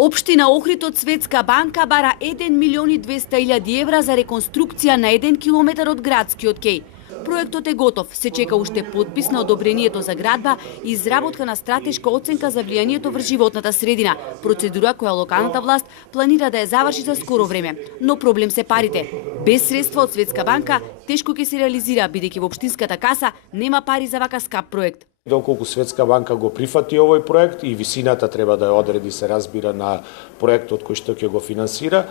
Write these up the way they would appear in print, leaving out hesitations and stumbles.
Општина Охрид од Светска банка бара 1.200.000 евра за реконструкција на 1 километар од градскиот кеј. Проектот е готов, се чека уште подпис на одобрението за градба и изработка на стратешка оценка за влијанието врз животната средина, процедура која локалната власт планира да ја заврши за скоро време. Но проблем се парите. Без средства од Светска банка тешко ќе се реализира, бидејќи во општинската каса нема пари за вака скап проект. Доколку Светска банка го прифати овој проект и висината треба да ја одреди, се разбира, на проектот кој што ќе го финансира,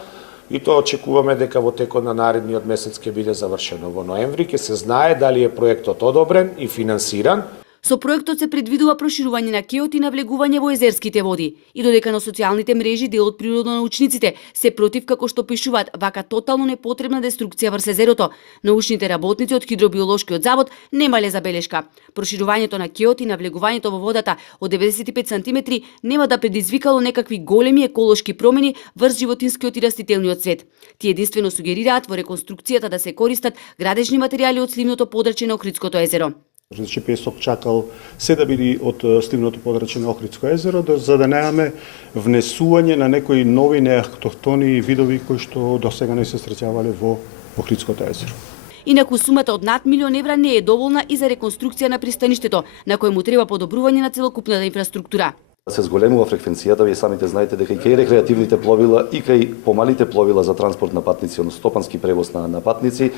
и тоа очекуваме дека во текот на наредниот месец ќе биде завршено. Во ноември ќе се знае дали е проектот одобрен и финансиран. Со проектот се предвидува проширување на кеот и навлегување во езерските води. И додека на социјалните мрежи дел од природонаучниците се против, како што пишуваат, вака тотално непотребна деструкција врз езерото, научните работници од Хидробиолошкиот завод немале забелешка. Проширувањето на кеот и навлегувањето во водата од 95 сантиметри нема да предизвикало некакви големи еколошки промени врз животинскиот и растителниот свет. Тие единствено сугерираат во реконструкцијата да се користат градежни материјали од сливното подрачје на Охридското езеро. Значи песок чакал се да биде од сливното подрачје на Охридско езеро, за да немаме внесување на некои нови неавтохтони видови кои што до сега не се среќавале во Охридското езеро. Инаку сумата од над милион евра не е доволна и за реконструкција на пристаништето, на кој му треба подобрување на целокупната инфраструктура. Се зголемува фреквенцијата, вие самите знаете дека и кај рекреативните пловила и кај помалите пловила за транспорт на патници, односно стопански превоз на патници,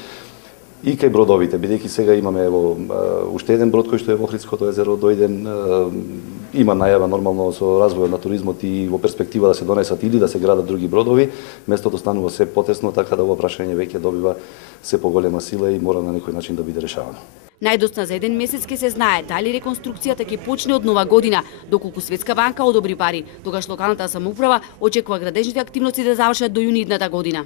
и кај бродовите, бидејќи сега имаме уште еден брод кој што е во Охридското езеро дојден, има најава нормално со развојот на туризмот и во перспектива да се донесат или да се градат други бродови, местото станува се потесно, така да ова прашање веќе добива се поголема сила и мора на некој начин да биде решавано. Најдосна за еден месец ќе се знае дали реконструкцијата ќе почне од нова година, доколку Светска банка одобри пари, тогаш локалната самоуправа очекува градежните активности да завршат до јуни идната година.